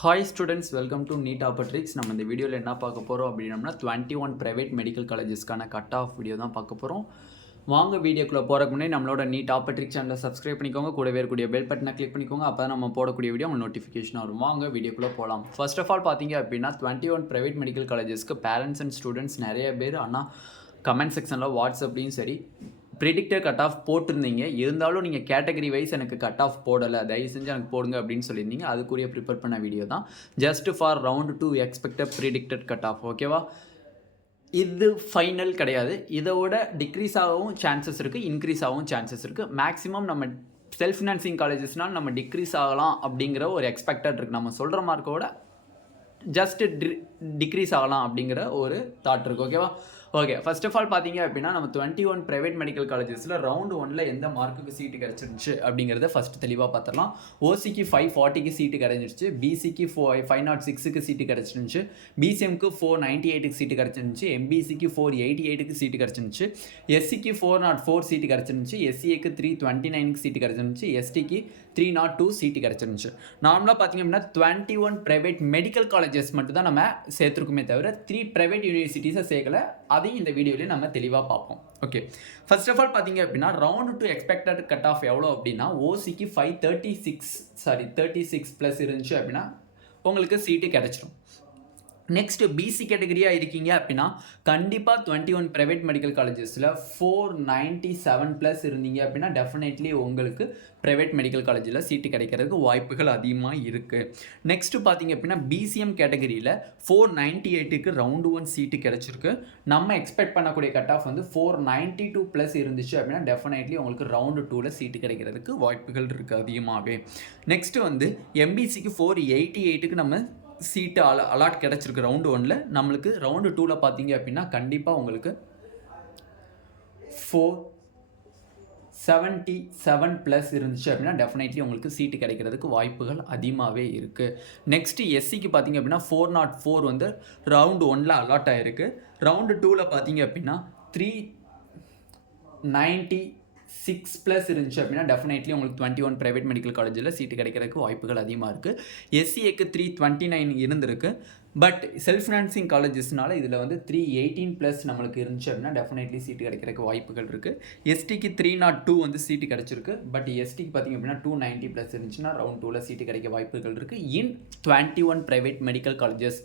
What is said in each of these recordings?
Hi students, welcome to NEET ஆப்பர்ட்ரிக்ஸ். நம்ம இந்த வீடியோவில் என்ன பார்க்க போகிறோம் அப்படின்னம்னா 21 ப்ரைவேட் மெடிக்கல் காலேஜஸ்க்கான கட் ஆஃப் வீடியோ தான் பார்க்க போகிறோம். வாங்க வீடியோக்குள்ளே போகிறக்கு முன்னாடி நம்மளோட நீட் ஆப்பர்ட்ரிக்ஸ் சேனலை சப்ஸ்கிரைப் பண்ணிக்கோங்க, கூடவே இருக்கக்கூடிய பெல் பட்டனை கிளிக் பண்ணிக்கோங்க. அப்போ தான் நம்ம போடக்கூடிய வீடியோ உங்களுக்கு நோட்டிஃபிகேஷன் வரும். வாங்க வீடியோக்குள்ளே போகலாம். ஃபர்ஸ்ட் ஆஃப் ஆல் பார்த்தீங்க அப்படின்னா 21 ப்ரைவேட் மெடிக்கல் காலேஜஸ்க்கு பேரண்ட்ஸ் அண்ட் ஸ்டூடெண்ட்ஸ் நிறைய பேர் ஆனால் கமெண்ட் செக்ஷனில் வாட்ஸ்அப்லேயும் சரி ப்ரிடிக்டர் கட் ஆஃப் போட்டிருந்தீங்க. இருந்தாலும் நீங்கள் கேட்டகரி வைஸ் எனக்கு கட் ஆஃப் போடலை, தயவு செஞ்சு எனக்கு போடுங்க அப்படின்னு சொல்லியிருந்தீங்க. அதுக்குரிய ப்ரிப்பேர் பண்ண வீடியோ தான். Just for round 2 expected predicted cut off. ஓகேவா? இது ஃபைனல் கிடையாது. இதோட டிக்ரீஸ் ஆகவும் சான்சஸ் இருக்குது, இன்க்ரீஸ் ஆகவும் சான்சஸ் இருக்குது. மேக்ஸிமம் நம்ம செல்ஃப் ஃபினான்சிங் காலேஜஸ்னால் நம்ம டிக்ரீஸ் ஆகலாம் அப்படிங்கிற ஒரு எக்ஸ்பெக்டட் இருக்குது. நம்ம சொல்கிற மார்க்கோட ஜஸ்ட் டிக்ரீஸ் ஆகலாம் அப்படிங்கிற ஒரு தாட் இருக்குது. ஓகேவா? ஓகே, ஃபர்ஸ்ட் ஆஃப் ஆல் பார்த்தீங்க அப்படின்னா நம்ம 21 ப்ரைவேட் மெடிக்கல் காலேஜஸில் ரவுண்ட் 1 எந்த மார்க்குக்கு சீட்டு கிடச்சிருந்துச்சு அப்படிங்கிறத ஃபஸ்ட் தெளிவாக பார்த்துடலாம். ஓசிக்கு 540க்கு சீட்டு கிடச்சிருச்சு, பிசிக்கு 506க்கு சீட்டு கிடச்சிருந்துச்சு, பிசிஎம்க்கு 498க்கு சீட்டு கிடச்சிருந்துச்சு, எம்பிசிக்கு 488க்கு சீட்டு கிடச்சிருந்துச்சு, எஸ்சிக்கு 404 சீட்டு கிடச்சிருந்துச்சு, எஸ்சிஏக்கு 329க்கு சீட்டு கிடச்சிருந்துச்சு, எஸ்டிக்கு 302 சீட்டு கிடச்சிருந்துச்சு. நார்மலாக பார்த்தீங்க அப்படின்னா 21 ப்ரைவேட் மெடிக்கல் காலேஜஸ் மட்டும் தான் நம்ம சேர்த்துருக்குமே தவிர 3 ப்ரைவேட் யூனிவர்சிட்டிஸை சேர்க்கலை. அதையும் இந்த வீடியோலேயே நம்ம தெளிவாக பார்ப்போம். ஓகே, ஃபர்ஸ்ட் ஆஃப் ஆல் பார்த்தீங்க அப்படின்னா ரவுண்ட் 2 எக்ஸ்பெக்டட் கட் ஆஃப் எவ்வளோ அப்படின்னா ஓசிக்கு 36 ப்ளஸ் இருந்துச்சு அப்படின்னா உங்களுக்கு சீட்டு கிடச்சிரும். நெக்ஸ்ட் பிசி கேட்டகரியாக இருக்கீங்க அப்படின்னா கண்டிப்பாக 21 ப்ரைவேட் மெடிக்கல் காலேஜஸில் 497 ப்ளஸ் இருந்தீங்க அப்படின்னா டெஃபினெட்லி உங்களுக்கு ப்ரைவேட் மெடிக்கல் காலேஜில் சீட்டு கிடைக்கிறதுக்கு வாய்ப்புகள் அதிகமாக இருக்குது. நெக்ஸ்ட்டு பார்த்தீங்க அப்படின்னா பிசிஎம் கேட்டகரியில் 498க்கு ரவுண்டு 1 சீட்டு கிடச்சிருக்கு. நம்ம எக்ஸ்பெக்ட் பண்ணக்கூடிய கட் ஆஃப் வந்து 492 ப்ளஸ் இருந்துச்சு அப்படின்னா டெஃபினெட்லி உங்களுக்கு ரவுண்டு 2ல் சீட்டு கிடைக்கிறதுக்கு வாய்ப்புகள் இருக்குது அதிகமாகவே. நெக்ஸ்ட்டு வந்து எம்பிசிக்கு 488க்கு நம்ம சீட்டு அலாட் கிடச்சிருக்கு ரவுண்டு 1. நம்மளுக்கு ரவுண்டு 2ல் பார்த்தீங்க அப்படின்னா கண்டிப்பாக உங்களுக்கு 477 ப்ளஸ் இருந்துச்சு அப்படின்னா டெஃபினெட்லி உங்களுக்கு சீட்டு கிடைக்கிறதுக்கு வாய்ப்புகள் அதிகமாகவே இருக்குது. நெக்ஸ்ட்டு எஸ்சிக்கு பார்த்தீங்க அப்படின்னா 404 வந்து ரவுண்டு 1ல் அலாட் ஆகிருக்கு. ரவுண்டு 2ல் பார்த்தீங்க அப்படின்னா 396 ப்ளஸ் இருந்துச்சு அப்படின்னா டெஃபினெட்லி உங்களுக்கு 21 ப்ரைவேட் மெடிக்கல் காலேஜில் சீட்டு கிடைக்கிறதுக்கு வாய்ப்புகள் அதிகமாக இருக்குது. எஸ்சிஏக்கு 329 இருந்திருக்கு. பட் செல்ஃப் ஃபினான்சிங் காலேஜஸ்னால இதில் வந்து 318 ப்ளஸ் நம்மளுக்கு இருந்துச்சு அப்படின்னா டெஃபினெட்லி சீட்டு கிடைக்கிறதுக்கு வாய்ப்புகள் இருக்குது. எஸ்டிக்கு 302 வந்து சீட்டு கிடச்சிருக்கு. பட் எஸ்டிக்கு பார்த்திங்க அப்படின்னா 290 ப்ளஸ் இருந்துச்சுன்னா ரவுண்ட் 2ல் சீட்டு கிடைக்க வாய்ப்புகள் இருக்குது இன் 21 ப்ரைவேட் மெடிக்கல் காலேஜஸ்.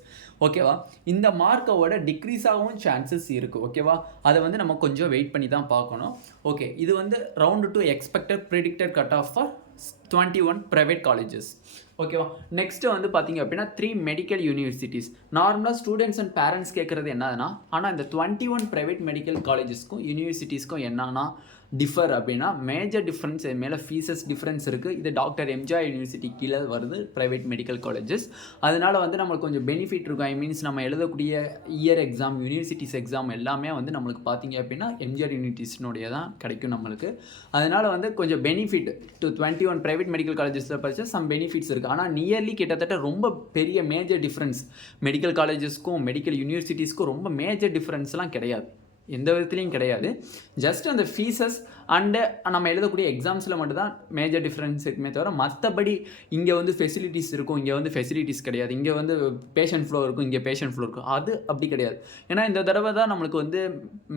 ஓகேவா? இந்த மார்க்கோட டிக்ரீஸ் ஆகவும் சான்சஸ் இருக்குது. ஓகேவா? அதை வந்து நம்ம கொஞ்சம் வெயிட் பண்ணி தான் பார்க்கணும். ஓகே, இது வந்து round 2 expected predicted cut off for 21 private colleges. ஓகேவா? நெக்ஸ்ட்டு வந்து பார்த்தீங்க அப்படின்னா 3 மெடிக்கல் யூனிவர்சிட்டிஸ். நார்மலாக ஸ்டூடெண்ட்ஸ் அண்ட் பேரண்ட்ஸ் கேட்குறது என்னதுன்னா, ஆனால் இந்த 21 ப்ரைவேட் மெடிக்கல் காலேஜஸ்க்கும் யூனிவர்சிட்டிஸ்க்கும் என்னன்னா டிஃபர் அப்படின்னா மேஜர் டிஃப்ரென்ஸ் மேலே ஃபீஸஸ் டிஃப்ரென்ஸ் இருக்குது. இது டாக்டர் எம்ஜிஆர் யூனிவர்சிட்டி கீழே வருது ப்ரைவேட் மெடிக்கல் காலேஜஸ். அதனால் வந்து நம்மளுக்கு கொஞ்சம் பெனிஃபிட் இருக்கும். ஐ மீன்ஸ் நம்ம எழுதக்கூடிய இயர் எக்ஸாம், யூனிவர்சிட்டிஸ் எக்ஸாம் எல்லாமே வந்து நம்மளுக்கு பார்த்தீங்க அப்படின்னா எம்ஜிஆர் யூனிவர்சிட்டிஸ்னுடைய தான் கிடைக்கும் நம்மளுக்கு. அதனால் வந்து கொஞ்சம் பெனிஃபிட் டு 21 ப்ரைவேட் மெடிக்கல் காலேஜஸில் படித்தா சம் பெனிஃபிட்ஸ் இருக்குது. ஆனால் நியர்லி கிட்டத்தட்ட ரொம்ப பெரிய மேஜர் டிஃப்ரென்ஸ் மெடிக்கல் காலேஜஸ்க்கும் மெடிக்கல் யூனிவர்சிட்டிஸ்க்கும் ரொம்ப மேஜர் டிஃப்ரென்ஸ்லாம் கிடையாது, எந்த விதத்துலையும் கிடையாது. ஜஸ்ட் அந்த ஃபீஸஸ் அண்டு நம்ம எழுதக்கூடிய எக்ஸாம்ஸில் மட்டும்தான் மேஜர் டிஃப்ரென்ஸ் இருக்குமே தவிர மற்றபடி இங்கே வந்து ஃபெசிலிட்டிஸ் இருக்கும், இங்கே வந்து ஃபெசிலிட்டிஸ் கிடையாது. இங்கே வந்து பேஷண்ட் ஃப்ளோ இருக்கும், இங்கே பேஷண்ட் ஃப்ளோ இருக்கும். அது அப்படி கிடையாது. ஏன்னா இந்த தடவை தான் நம்மளுக்கு வந்து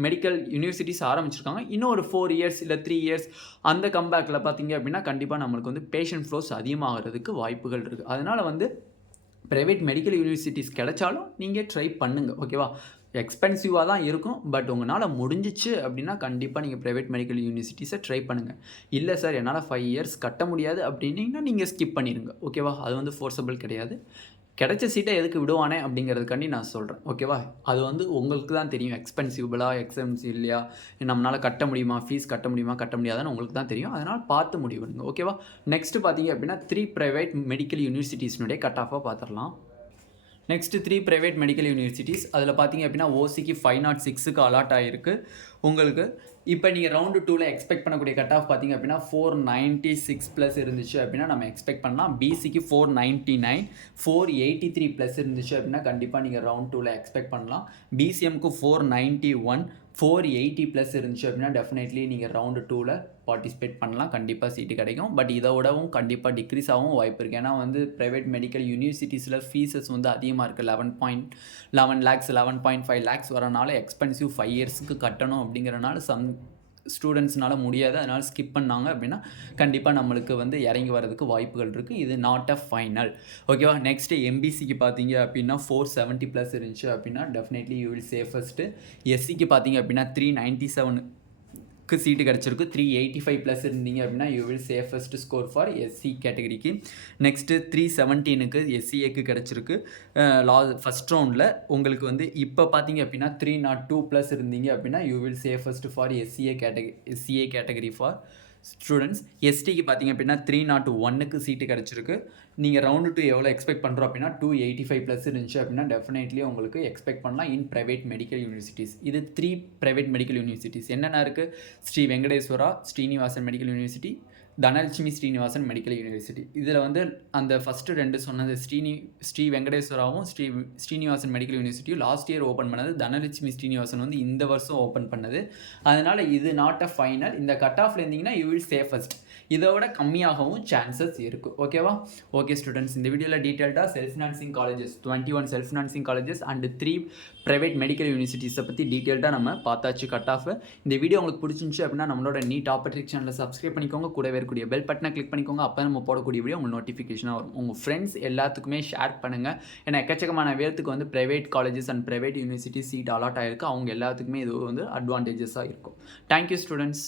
மெடிக்கல் யூனிவர்சிட்டிஸ் ஆரம்பிச்சிருக்காங்க. இன்னும் ஒரு 4 இயர்ஸ் இல்லை 3 இயர்ஸ் அந்த கம்பேக்கில் பார்த்தீங்க அப்படின்னா கண்டிப்பாக நம்மளுக்கு வந்து பேஷண்ட் ஃப்ளோஸ் அதிகமாகிறதுக்கு வாய்ப்புகள் இருக்குது. அதனால் வந்து ப்ரைவேட் மெடிக்கல் யூனிவர்சிட்டிஸ் கிடைச்சாலும் நீங்கள் ட்ரை பண்ணுங்கள். ஓகேவா? எக்ஸ்பென்சிவாக தான் இருக்கும். பட் உங்களால் முடிஞ்சிச்சு அப்படின்னா கண்டிப்பாக நீங்கள் ப்ரைவேட் மெடிக்கல் யூனிவர்சிட்டிஸை ட்ரை பண்ணுங்கள். இல்லை சார் என்னால் 5 இயர்ஸ் கட்ட முடியாது அப்படின்னீங்கன்னா நீங்கள் ஸ்கிப் பண்ணிடுங்க. ஓகேவா? அது வந்து ஃபோர்ஸபிள் கிடையாது. கிடைச்ச சீட்டை எதுக்கு விடுவானே அப்படிங்கிறதுக்காண்டி நான் சொல்கிறேன். ஓகேவா? அது வந்து உங்களுக்கு தான் தெரியும். எக்ஸ்பென்சிவ் இல்லையா, நம்மளால் கட்ட முடியுமா, ஃபீஸ் கட்ட முடியுமா கட்ட முடியாதான்னு உங்களுக்கு தான் தெரியும். அதனால் பார்த்து முடிவு பண்ணுங்க. ஓகேவா? நெக்ஸ்ட்டு பார்த்தீங்க அப்படின்னா 3 ப்ரைவேட் மெடிக்கல் யூனிவர்சிட்டிஸ்னுடைய கட் ஆஃபாக பார்த்துடலாம். Next 3 private medical universities. அதில் பார்த்தீங்க அப்படின்னா ஓசிக்கு 506க்கு அலாட் ஆகிருக்கு உங்களுக்கு. இப்போ நீங்கள் ரவுண்டு 2ல் எக்ஸ்பெக்ட் பண்ணக்கூடிய கட் ஆஃப் பார்த்தீங்க அப்படின்னா 496 ப்ளஸ் இருந்துச்சு அப்படின்னா நம்ம எக்ஸ்பெக்ட் பண்ணலாம். பிசிக்கு 499, 483 ப்ளஸ் இருந்துச்சு அப்படின்னா கண்டிப்பாக நீங்கள் ரவுண்ட் 2ல் எக்ஸ்பெக்ட் பண்ணலாம். பிசிஎம்க்கு 491, 480 ப்ளஸ் இருந்துச்சு அப்படின்னா டெஃபினெட்லி நீங்கள் ரவுண்டு 2ல் பார்ட்டிசிபேட் பண்ணலாம், கண்டிப்பாக சீட்டு கிடைக்கும். பட் இதை விடவும் கண்டிப்பாக டிக்ரீஸ் ஆகவும் வாய்ப்பு இருக்குது. ஏன்னா வந்து ப்ரைவேட் மெடிக்கல் யூனிவர்சிட்டிஸில் ஃபீஸஸ் வந்து அதிகமாக இருக்குது. 11 lakhs 11.5 lakhs வரனால எக்ஸ்பென்சிவ் 5 இயர்ஸுக்கு கட்டணும் அப்படிங்கிறனால ஸ்டூடெண்ட்ஸ்னால முடியாது, அதனால் ஸ்கிப் பண்ணாங்க அப்படின்னா கண்டிப்பாக நம்மளுக்கு வந்து இறங்கி வரதுக்கு வாய்ப்புகள் இருக்குது. இது நாட் அ ஃபைனல். ஓகேவா. நெக்ஸ்ட்டு எம்பிசிக்கு பார்த்தீங்க அப்படின்னா 470 ப்ளஸ் இருந்துச்சு அப்படின்னா டெஃபினெட்லி யூ வில் சேஃபஸ்ட்டு. எஸ்சிக்கு பார்த்தீங்க அப்படின்னா 397க்கு சீட்டு கிடச்சிருக்கு. 385 ப்ளஸ் இருந்தீங்க அப்படின்னா you will safest score for SC கேட்டகரிக்கு. நெக்ஸ்ட்டு 317க்கு எஸ்சிஏக்கு கிடச்சிருக்கு. ஃபஸ்ட் ரவுண்டில் உங்களுக்கு வந்து இப்போ பார்த்தீங்க அப்படின்னா 302 ப்ளஸ் இருந்தீங்க அப்படின்னா you will safest for SCA category for students. எஸ்டிக்கு பார்த்தீங்க அப்படின்னா 301க்கு சீட்டு கிடச்சிருக்கு. நீங்கள் ரவுண்டு 2 எவ்வளோ எக்ஸ்பெக்ட் பண்ணுறோம் அப்படின்னா 285 ப்ளஸ் இருந்துச்சு அப்படின்னா டெஃபினெட்லி உங்களுக்கு எக்ஸ்பெக்ட் பண்ணலாம் இன் ப்ரைவேட் மெடிக்கல் யூனிவர்சிட்டிஸ். இது 3 ப்ரைவேட் மெடிக்கல் யூனிவர்சிட்டிஸ் என்னென்ன இருக்குது? Sri Venkateswara Srinivasan medical university, Dhanalakshmi Srinivasan medical university. இதில் வந்து அந்த ஃபஸ்ட்டு 2 சொன்னது ஸ்ரீ வெங்கடேஸ்வராவும் ஸ்ரீனிவாசன் மெடிக்கல் யூனிவர்சிட்டியும் லாஸ்ட் இயர் ஓப்பன் பண்ணது. தனலட்சுமி ஸ்ரீனிவாசன் வந்து இந்த வருஷம் ஓப்பன் பண்ணது. அதனால் இது நாட் அ ஃபைனல். இந்த கட் ஆஃப்ல இருந்தீங்கன்னா யூ வில் சேஃபஸ்ட். இதோட கம்மியாகவும் சான்சஸ் இருக்குது. ஓகேவா. ஓகே ஸ்டூடெண்ட்ஸ், இந்த வீடியோவில் டீட்டெயில்டாக self financing colleges 21 self financing colleges and 3 private medical யூனிவர்சிட்டிஸை பற்றி டீட்டெயில்டாக நம்ம பார்த்தாச்சு கட் ஆஃப். இந்த வீடியோ உங்களுக்கு பிடிச்சிருந்துச்சு அப்படின்னா நம்மளோட நீட் ஆப்பர்டிக் சேனலை சப்ஸ்கிரைப் பண்ணிக்கோங்க, கூடவே இருக்கக்கூடிய பெல் பட்டனை கிளிக் பண்ணிக்கோங்க. அப்போ நம்ம போடக்கூடிய வீடியோ உங்களுக்கு நோட்டிஃபிகேஷனாக வரும். உங்கள் ஃப்ரெண்ட்ஸ் எல்லாத்துக்குமே ஷேர் பண்ணுங்கள். ஏன்னா எக்கச்சக்கமான பேருக்கு வந்து private colleges and private university seat allot ஆகிருக்கு. அவங்க எல்லாத்துக்குமே இது வந்து அட்வான்டேஜஸாக இருக்கும். Thank you students.